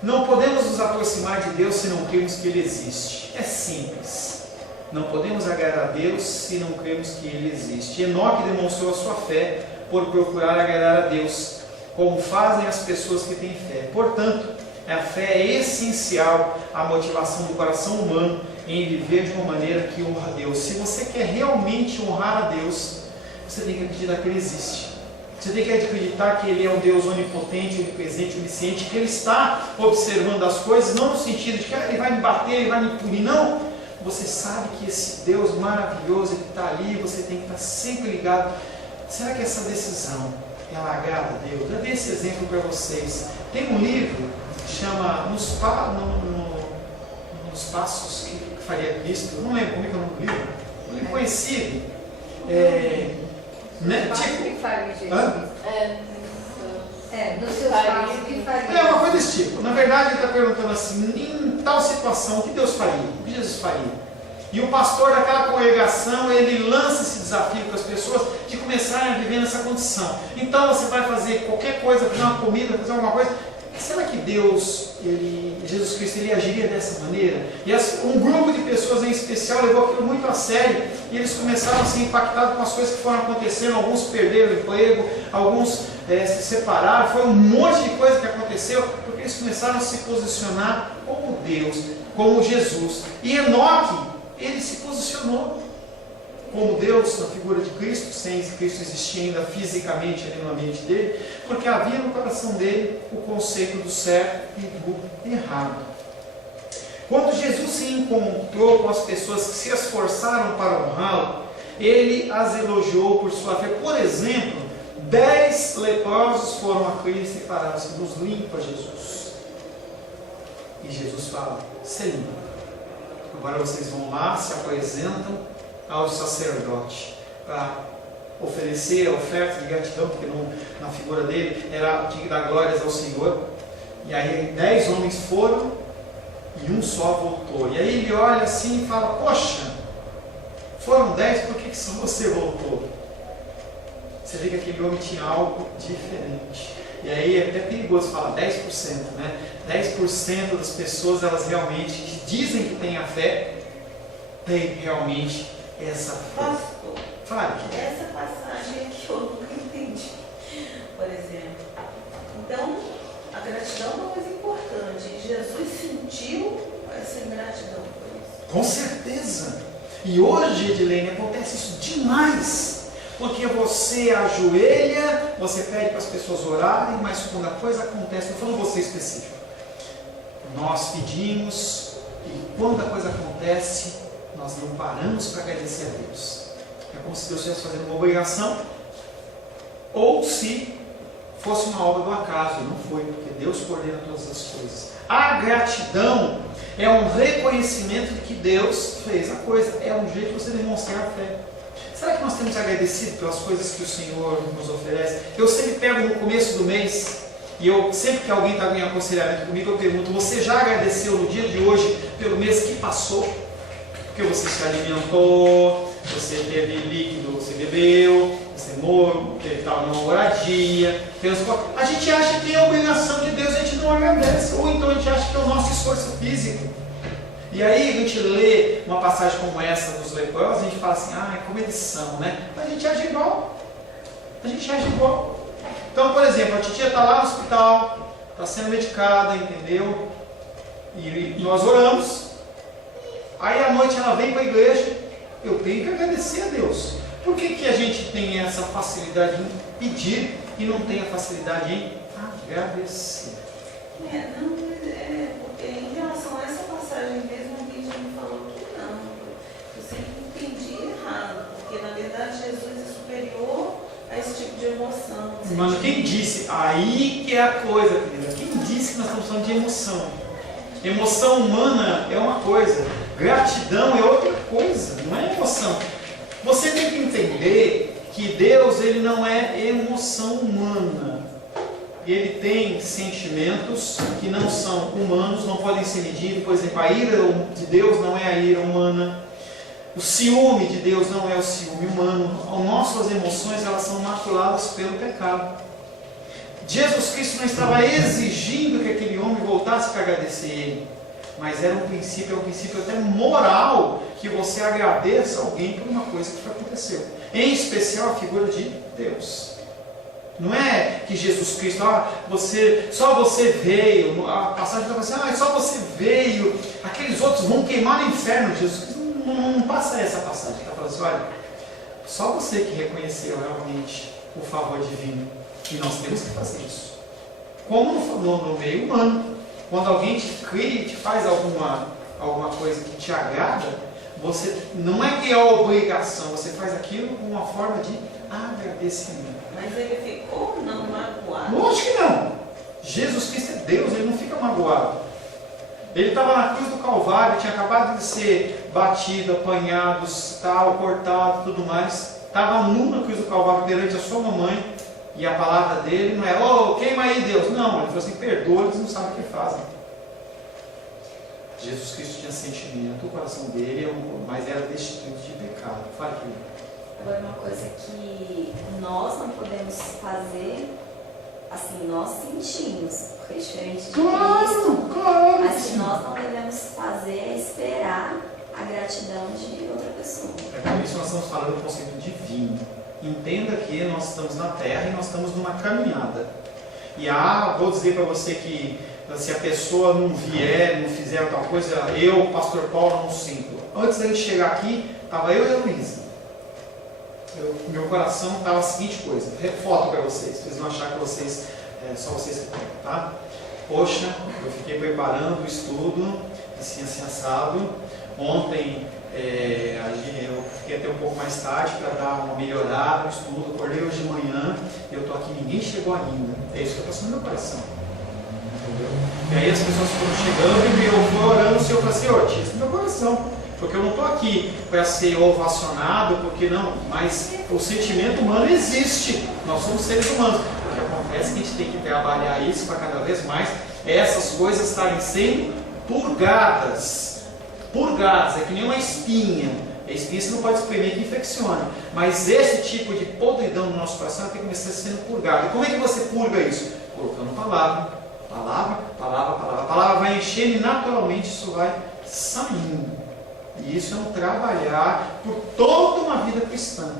Não podemos nos aproximar de Deus se não cremos que Ele existe. É simples. Não podemos agradar a Deus se não cremos que Ele existe. Enoque demonstrou a sua fé por procurar agradar a Deus, como fazem as pessoas que têm fé. Portanto, a fé é essencial à motivação do coração humano em viver de uma maneira que honra a Deus. Se você quer realmente honrar a Deus, você tem que acreditar que Ele existe. Você tem que acreditar que Ele é um Deus onipotente, onipresente, onisciente, que Ele está observando as coisas, não no sentido de que Ele vai me bater, Ele vai me punir, não. Você sabe que esse Deus maravilhoso, Ele está ali, você tem que estar sempre ligado. Será que essa decisão, ela agrada a Deus? Eu dei esse exemplo para vocês. Tem um livro que chama Nos Passos que Faria Cristo. Eu não lembro como é que é o nome do livro. Um livro conhecido. Né? Tipo, que faria Jesus? Nos seus passos que faria. É uma coisa desse tipo. Na verdade, ele está perguntando assim: em tal situação, o que Deus faria? O que Jesus faria? E o pastor daquela congregação, ele lança esse desafio para as pessoas de começarem a viver nessa condição. Então você vai fazer qualquer coisa, fazer uma comida, fazer alguma coisa. Será que Deus, Jesus Cristo, ele agiria dessa maneira? E um grupo de pessoas em especial levou aquilo muito a sério e eles começaram a ser impactados com as coisas que foram acontecendo. Alguns perderam o emprego, alguns se separaram, foi um monte de coisa que aconteceu porque eles começaram a se posicionar como Deus, como Jesus. E Enoque, ele se posicionou como Deus na figura de Cristo, sem Cristo existir ainda fisicamente ali no ambiente dele, porque havia no coração dele o conceito do certo e do errado. Quando Jesus se encontrou com as pessoas que se esforçaram para honrá-lo, ele as elogiou por sua fé. Por exemplo, 10 leprosos foram a Cristo e falaram assim: nos limpa, Jesus. E Jesus fala, Senhor, agora vocês vão lá, se apresentam ao sacerdote para oferecer a oferta de gratidão, porque na figura dele era de dar glórias ao Senhor. E aí 10 homens foram e um só voltou. E aí ele olha assim e fala, poxa, foram 10, por que só você voltou? Você vê que aquele homem tinha algo diferente. E aí é até perigoso falar 10%, né? 10% das pessoas, elas realmente que dizem que têm a fé, têm realmente essa fé. Pastor, Fale. essa passagem aqui eu nunca entendi, por exemplo. Então, a gratidão é uma coisa importante. E Jesus sentiu essa ingratidão por isso. Com certeza. E hoje, Edilene, acontece isso demais. Porque você ajoelha, você pede para as pessoas orarem, mas quando a coisa acontece, não falando você específico, nós pedimos e quando a coisa acontece, nós não paramos para agradecer a Deus. É como se Deus estivesse fazendo uma obrigação, ou se fosse uma obra do acaso, e não foi, porque Deus coordena todas as coisas. A gratidão é um reconhecimento de que Deus fez a coisa, é um jeito de você demonstrar a fé. Será que nós temos agradecido pelas coisas que o Senhor nos oferece? Eu sempre pego no começo do mês, e eu sempre que alguém está em aconselhamento comigo, eu pergunto, você já agradeceu no dia de hoje pelo mês que passou? Porque você se alimentou, você teve líquido, você bebeu, você morou, teve tal uma moradia, a gente acha que é obrigação de Deus, a gente não agradece, ou então a gente acha que é o nosso esforço físico. E aí a gente lê uma passagem como essa dos leprosos, a gente fala assim, como eles são, né? Mas a gente age igual. A gente age igual. Então, por exemplo, a titia está lá no hospital, está sendo medicada, entendeu? E nós oramos. Aí à noite ela vem para a igreja, eu tenho que agradecer a Deus. Por que a gente tem essa facilidade em pedir e não tem a facilidade em agradecer? Porque em relação a essa passagem mesmo, a gente me falou que não. Eu sempre entendi errado, porque na verdade Jesus é superior a esse tipo de emoção. Mano, quem disse? Aí que é a coisa, querida. Quem disse que nós estamos falando de emoção? Emoção humana é uma coisa, gratidão é outra coisa, não é emoção. Você tem que entender que Deus, ele não é emoção humana. Ele tem sentimentos que não são humanos, não podem ser medidos. Por exemplo, a ira de Deus não é a ira humana. O ciúme de Deus não é o ciúme humano. As nossas emoções, elas são maculadas pelo pecado. Jesus Cristo não estava exigindo que aquele homem voltasse para agradecer ele, mas era um princípio até moral, que você agradeça alguém por uma coisa que aconteceu. Em especial a figura de Deus. Não é que Jesus Cristo, só você veio, a passagem está assim, só você veio, aqueles outros vão queimar no inferno. Jesus Cristo não passa essa passagem, está falando assim, olha, só você que reconheceu realmente o favor divino, e nós temos que fazer isso. Como no meio humano, quando alguém te cria e te faz alguma coisa que te agrada, você não é que é obrigação, você faz aquilo com uma forma de agradecimento. Mas ele ficou não magoado? Lógico que não. Jesus Cristo é Deus, ele não fica magoado. Ele estava na cruz do Calvário, tinha acabado de ser batido, apanhado, cortado, tudo mais. Estava nu na cruz do Calvário perante a sua mamãe. E a palavra dele não é, queima aí Deus. Não, ele falou assim, perdoa, eles não sabem o que fazem. Jesus Cristo tinha sentimento, o coração dele, mas era destituído de pecado. Fale comigo. Agora, uma coisa que nós não podemos fazer, assim, nós sentimos, porque é diferente de Cristo, mas que nós não devemos fazer é esperar a gratidão de outra pessoa. Por isso nós estamos falando do conceito divino. Entenda que nós estamos na Terra e nós estamos numa caminhada. E vou dizer para você que se a pessoa não vier, não fizer tal coisa, eu, pastor Paulo, não sinto. Antes da gente chegar aqui, estava eu e a Luísa. Meu coração estava a seguinte coisa, foto para vocês não acharem que só vocês que tem, tá? Poxa, eu fiquei preparando o estudo, assim assado. Ontem eu fiquei até um pouco mais tarde para dar uma melhorada no estudo, acordei hoje de manhã, eu estou aqui, ninguém chegou ainda. É isso que eu estou passando no meu coração. entendeu? E aí as pessoas foram chegando e eu fui orando, o Senhor falou assim, ó, tira isso do meu coração, porque eu não estou aqui para ser ovacionado, porque não, mas o sentimento humano existe, nós somos seres humanos. O que acontece é que a gente tem que trabalhar isso para cada vez mais, essas coisas estarem sendo purgadas, é que nem uma espinha. A espinha você não pode espremer que infecciona, mas esse tipo de podridão no nosso coração tem que começar sendo purgado. E como é que você purga isso? Colocando palavra, a palavra vai enchendo e naturalmente isso vai saindo. E isso é um trabalhar por toda uma vida cristã.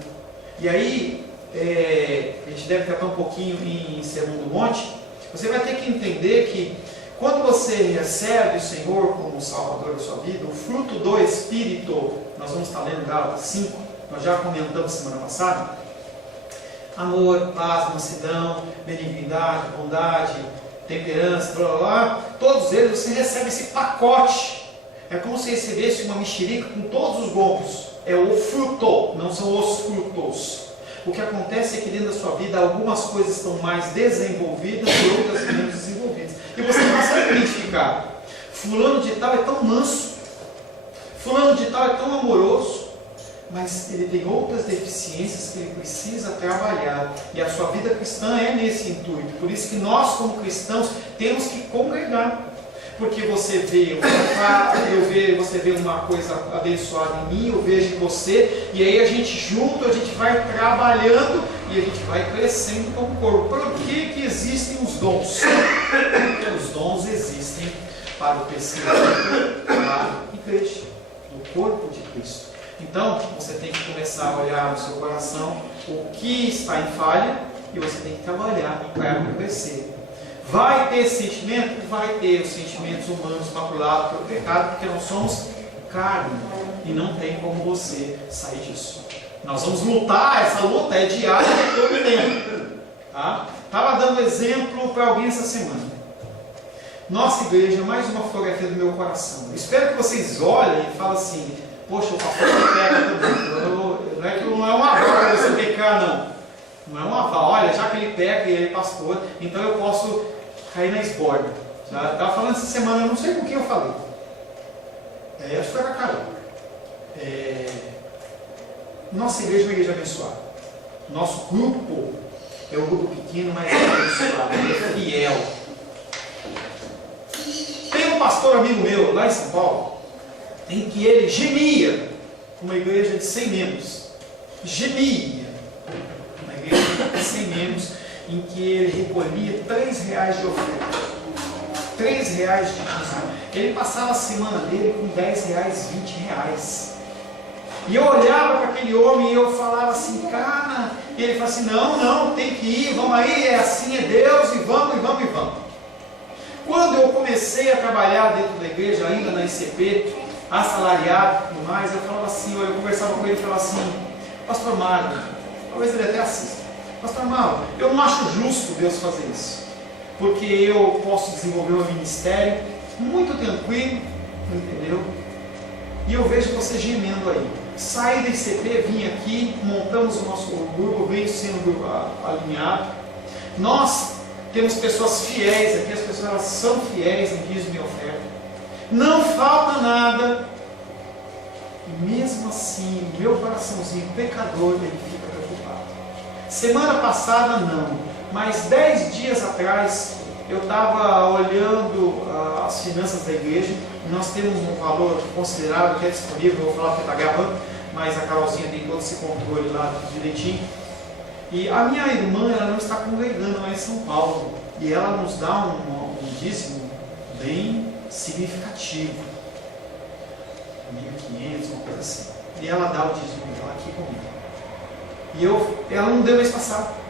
E aí, a gente deve tratar um pouquinho em Sermão do Monte. Você vai ter que entender que quando você recebe o Senhor como Salvador da sua vida, o fruto do Espírito, nós vamos estar lendo Gálatas 5, nós já comentamos semana passada, amor, paz, mansidão, benignidade, bondade, temperança, blá blá blá, todos eles você recebe esse pacote. É como se recebesse uma mexerica com todos os gomos. É o fruto, não são os frutos. O que acontece é que dentro da sua vida algumas coisas estão mais desenvolvidas e outras menos desenvolvidas. E você começa a identificar. Fulano de tal é tão manso, fulano de tal é tão amoroso, mas ele tem outras deficiências que ele precisa trabalhar. E a sua vida cristã é nesse intuito. Por isso que nós, como cristãos, temos que congregar. Porque você vê você vê uma coisa abençoada em mim, eu vejo em você, e aí a gente junto, a gente vai trabalhando e a gente vai crescendo como corpo. Por que existem os dons? Porque os dons existem para o crescimento da igreja, do corpo de Cristo. Então, você tem que começar a olhar no seu coração o que está em falha e você tem que trabalhar para crescer. Vai ter sentimento? Vai ter os sentimentos humanos maculados pelo pecado, porque nós somos carne e não tem como você sair disso. Nós vamos lutar, essa luta é diária todo tempo. Estava dando exemplo para alguém essa semana. Nossa igreja, mais uma fotografia do meu coração. Eu espero que vocês olhem e falem assim, poxa, o pastor peca também. Não é que não é uma aval para você pecar, não. Não é uma aval. Olha, já que ele peca e ele é pastor, então eu posso cair na esborda. Estava falando essa semana, eu não sei com quem eu falei. Acho que foi com a Carol. Nossa igreja é uma igreja abençoada. Nosso grupo é um grupo pequeno, mas é abençoado, é fiel. Tem um pastor amigo meu lá em São Paulo, em que ele gemia uma igreja de 100 membros. Gemia. Uma igreja de 100 membros, em que ele recolhia R$3 de oferta. R$3 de dízimo. Ele passava a semana dele com R$10, R$20. E eu olhava para aquele homem e eu falava assim, cara, e ele falava assim, não, tem que ir, vamos aí, é assim, é Deus, e vamos. Quando eu comecei a trabalhar dentro da igreja, ainda na ICP, assalariado e tudo mais, eu falava assim, eu conversava com ele e falava assim, pastor Mário, talvez ele até assista, pastor Mário, eu não acho justo Deus fazer isso, porque eu posso desenvolver um ministério muito tranquilo, entendeu? E eu vejo você gemendo aí. Saí da ICP, vim aqui, montamos o nosso grupo, veio sendo um grupo alinhado. Nós temos pessoas fiéis aqui, as pessoas elas são fiéis em dízimo e oferta. Não falta nada. E mesmo assim, o meu coraçãozinho pecador, ele fica preocupado. Semana passada não, mas 10 dias atrás, eu estava olhando as finanças da igreja. Nós temos um valor considerável que é disponível, eu vou falar porque está gravando, mas a Carolzinha tem todo esse controle lá direitinho. E a minha irmã, ela não está congregando lá em São Paulo, e ela nos dá um dízimo bem significativo, 1.500, uma coisa assim. E ela dá o dízimo dela aqui comigo. E ela não deu mês passado.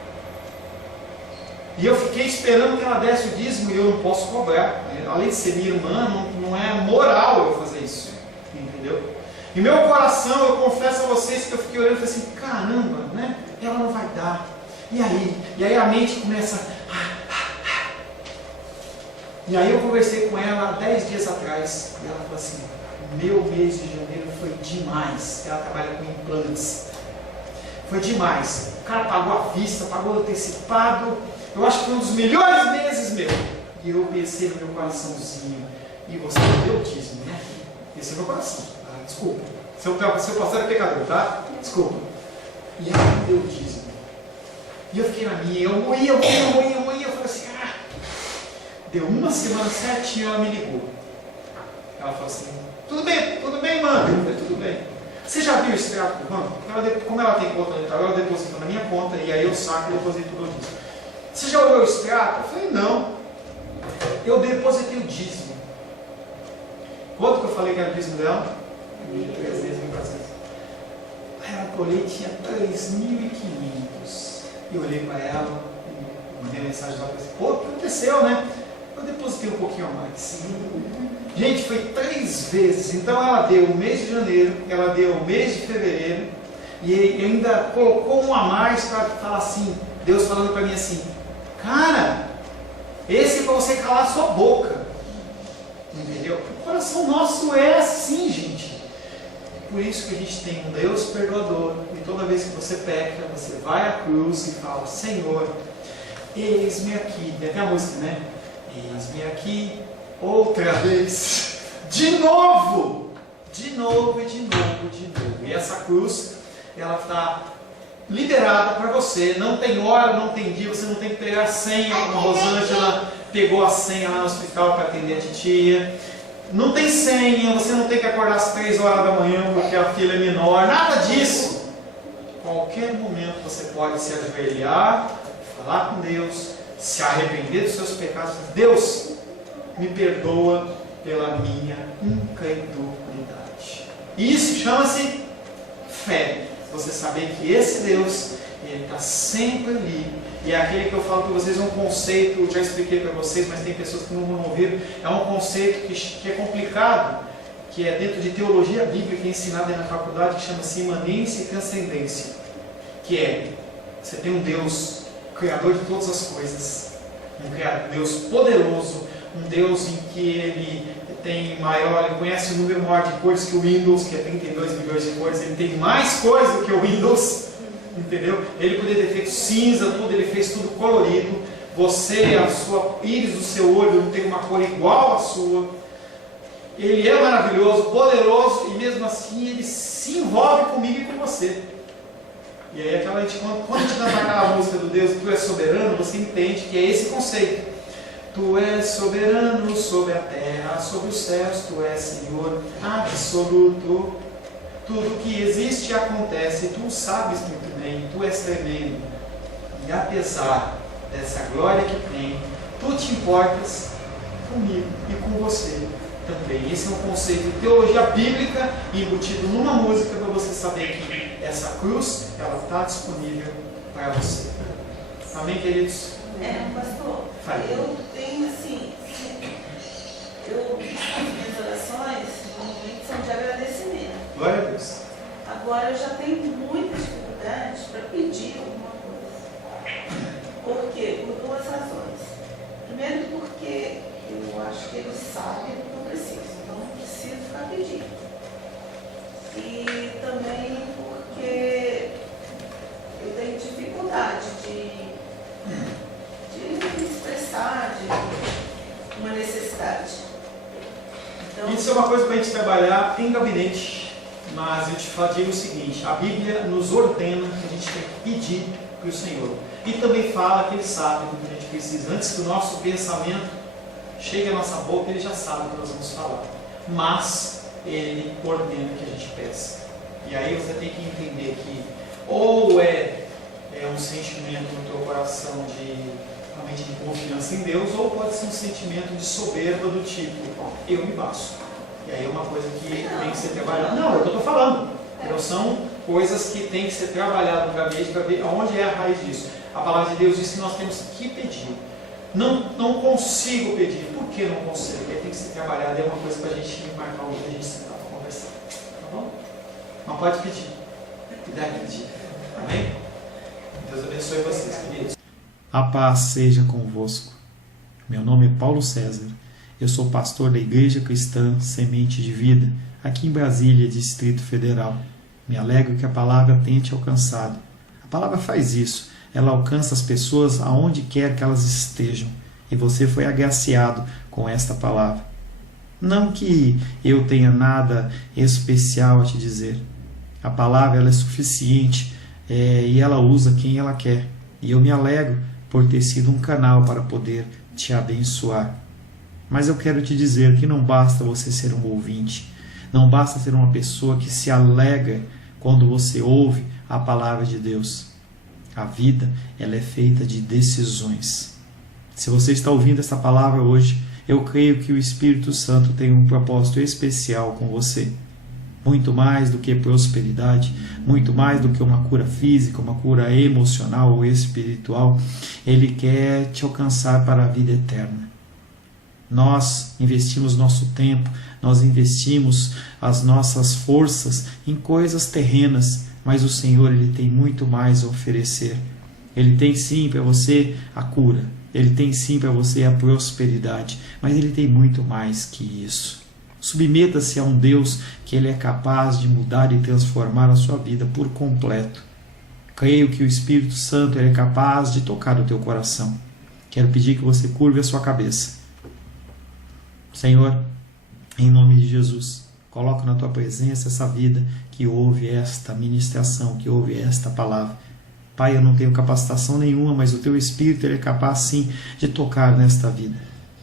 E eu fiquei esperando que ela desse o dízimo e eu não posso cobrar. Além de ser minha irmã, não é moral eu fazer isso. Entendeu? E meu coração, eu confesso a vocês que eu fiquei olhando e falei assim, caramba, né? Ela não vai dar. E aí a mente começa... E aí eu conversei com ela 10 dias atrás. E ela falou assim, meu mês de janeiro foi demais. Ela trabalha com implantes. Foi demais. O cara pagou à vista, pagou antecipado. Eu acho que foi um dos melhores meses meu E eu pensei no meu coraçãozinho, e você deu o dízimo, né? Esse é o meu coração, tá? Desculpa. Seu pastor é pecador, tá? Desculpa. E ela me deu o dízimo. E eu fiquei na minha, eu moía. Eu falei assim, deu uma semana certinho, ela me ligou. Ela falou assim, tudo bem, mano. Eu falei, tudo bem. Você já viu o extrato do banco? Como ela tem conta no ela deposita na minha conta, e aí eu saco e deposito tudo isso. Você já olhou o extrato? Eu falei, não. Eu depositei o dízimo. Quanto que eu falei que era o dízimo dela? 1.300, 1.400. Aí ela colhei, tinha 3.500. Eu olhei para ela, mandei uma mensagem lá e falei, pô, o que aconteceu, né? Eu depositei um pouquinho a mais. Gente, foi 3 vezes. Então ela deu o mês de janeiro, ela deu o mês de fevereiro, e ainda colocou um a mais para falar assim, Deus falando para mim assim, cara, esse é para você calar a sua boca. Entendeu? O coração nosso é assim, gente. Por isso que a gente tem um Deus perdoador, e toda vez que você peca, você vai à cruz e fala, Senhor, eis-me aqui. Tem até a música, né? Eis-me aqui outra vez, de novo. E essa cruz, ela está liberada para você. Não tem hora, não tem dia, você não tem que pegar a senha, como a Rosângela pegou a senha lá no hospital para atender a titia. Não tem senha, você não tem que acordar às 3 horas da manhã porque a filha é menor, nada disso. Qualquer momento você pode se ajoelhar, falar com Deus, se arrepender dos seus pecados. Deus, me perdoa pela minha incredulidade. Isso chama-se fé. Você saber que esse Deus, Ele está sempre ali. E é aquele que eu falo para vocês, é um conceito, eu já expliquei para vocês, mas tem pessoas que não vão ouvir. É um conceito que é complicado, que é dentro de teologia bíblica, ensinada aí na faculdade, que chama-se imanência e transcendência. Que é, você tem um Deus, Criador de todas as coisas, um Deus poderoso, um Deus em que Ele tem maior, Ele conhece o número maior de cores que o Windows, que é 32 milhões de cores, Ele tem mais cores do que o Windows, entendeu? Ele poderia ter feito cinza, tudo, Ele fez tudo colorido. Você, a sua íris do seu olho não tem uma cor igual à sua. Ele é maravilhoso, poderoso, e mesmo assim Ele se envolve comigo e com você. E aí quando a gente canta aquela música do Deus, Tu és soberano, você entende que é esse conceito. Tu és soberano sobre a terra, sobre os céus, Tu és Senhor absoluto. Tudo que existe e acontece, Tu sabes muito bem, Tu és tremendo. E apesar dessa glória que tem, Tu te importas comigo e com você também. Esse é um conceito de teologia bíblica embutido numa música para você saber que essa cruz, ela está disponível para você. Amém, queridos? Pastor, Fale. eu tenho assim, as minhas orações normalmente são de agradecimento. Glória a Deus. Agora eu já tenho muita dificuldade para pedir alguma coisa. Por quê? Por 2 razões. Primeiro porque eu acho que Ele sabe do que eu preciso, então não preciso ficar pedindo. E também porque eu tenho dificuldade de expressar de uma necessidade. Então, Isso é uma coisa para a gente trabalhar em gabinete, mas eu te digo o seguinte, a Bíblia nos ordena que a gente tem que pedir para o Senhor. E também fala que Ele sabe do que a gente precisa. Antes que o nosso pensamento chegue à nossa boca, Ele já sabe o que nós vamos falar. Mas Ele ordena que a gente peça. E aí você tem que entender que ou é um sentimento no teu coração realmente de confiança em Deus, ou pode ser um sentimento de soberba do tipo, eu me basto. E aí é uma coisa que tem que ser trabalhada. Não, é o que eu estou falando. Então, são coisas que tem que ser trabalhadas no gabinete para ver aonde é a raiz disso. A palavra de Deus diz que nós temos que pedir. Não consigo pedir. Por que não consigo? Porque tem que ser trabalhado. É uma coisa para a gente marcar um dia, a gente sentar para conversar. Tá bom? Não pode pedir. E dá pedir. Amém? Deus abençoe vocês, queridos. A paz seja convosco. Meu nome é Paulo César. Eu sou pastor da Igreja Cristã Semente de Vida, aqui em Brasília, Distrito Federal. Me alegro que a palavra tenha te alcançado. A palavra faz isso. Ela alcança as pessoas aonde quer que elas estejam. e você foi agraciado com esta palavra. Não que eu tenha nada especial a te dizer. A palavra ela é suficiente e ela usa quem ela quer. E eu me alegro por ter sido um canal para poder te abençoar. Mas eu quero te dizer que não basta você ser um ouvinte. Não basta ser uma pessoa que se alegra quando você ouve a palavra de Deus. A vida ela é feita de decisões. Se você está ouvindo essa palavra hoje, eu creio que o Espírito Santo tem um propósito especial com você. Muito mais do que prosperidade, muito mais do que uma cura física, uma cura emocional ou espiritual, Ele quer te alcançar para a vida eterna. Nós investimos nosso tempo, nós investimos as nossas forças em coisas terrenas, mas o Senhor Ele tem muito mais a oferecer. Ele tem sim para você a cura, Ele tem sim para você a prosperidade, mas Ele tem muito mais que isso. Submeta-se a um Deus que Ele é capaz de mudar e transformar a sua vida por completo. Creio que o Espírito Santo ele é capaz de tocar o teu coração. Quero pedir que você curve a sua cabeça. Senhor, em nome de Jesus, coloco na tua presença essa vida que ouve esta ministração, que ouve esta palavra. Pai, eu não tenho capacitação nenhuma, mas o teu Espírito ele é capaz sim de tocar nesta vida,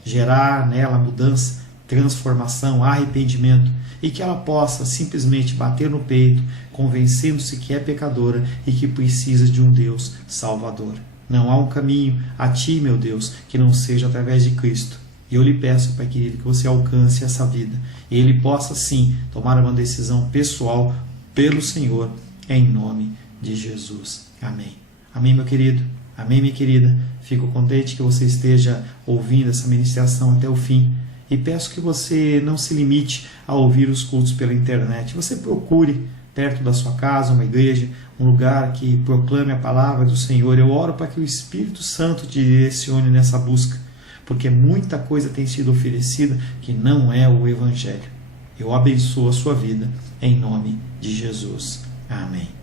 gerar nela mudança, transformação, arrependimento, e que ela possa simplesmente bater no peito, convencendo-se que é pecadora e que precisa de um Deus salvador. Não há um caminho a ti, meu Deus, que não seja através de Cristo. E eu lhe peço, Pai querido, que você alcance essa vida e ele possa sim tomar uma decisão pessoal pelo Senhor, em nome de Jesus. Amém. Amém, meu querido. Amém, minha querida. Fico contente que você esteja ouvindo essa ministração até o fim. E peço que você não se limite a ouvir os cultos pela internet. Você procure perto da sua casa uma igreja, um lugar que proclame a palavra do Senhor. Eu oro para que o Espírito Santo te direcione nessa busca, porque muita coisa tem sido oferecida que não é o Evangelho. Eu abençoo a sua vida em nome de Jesus. Amém.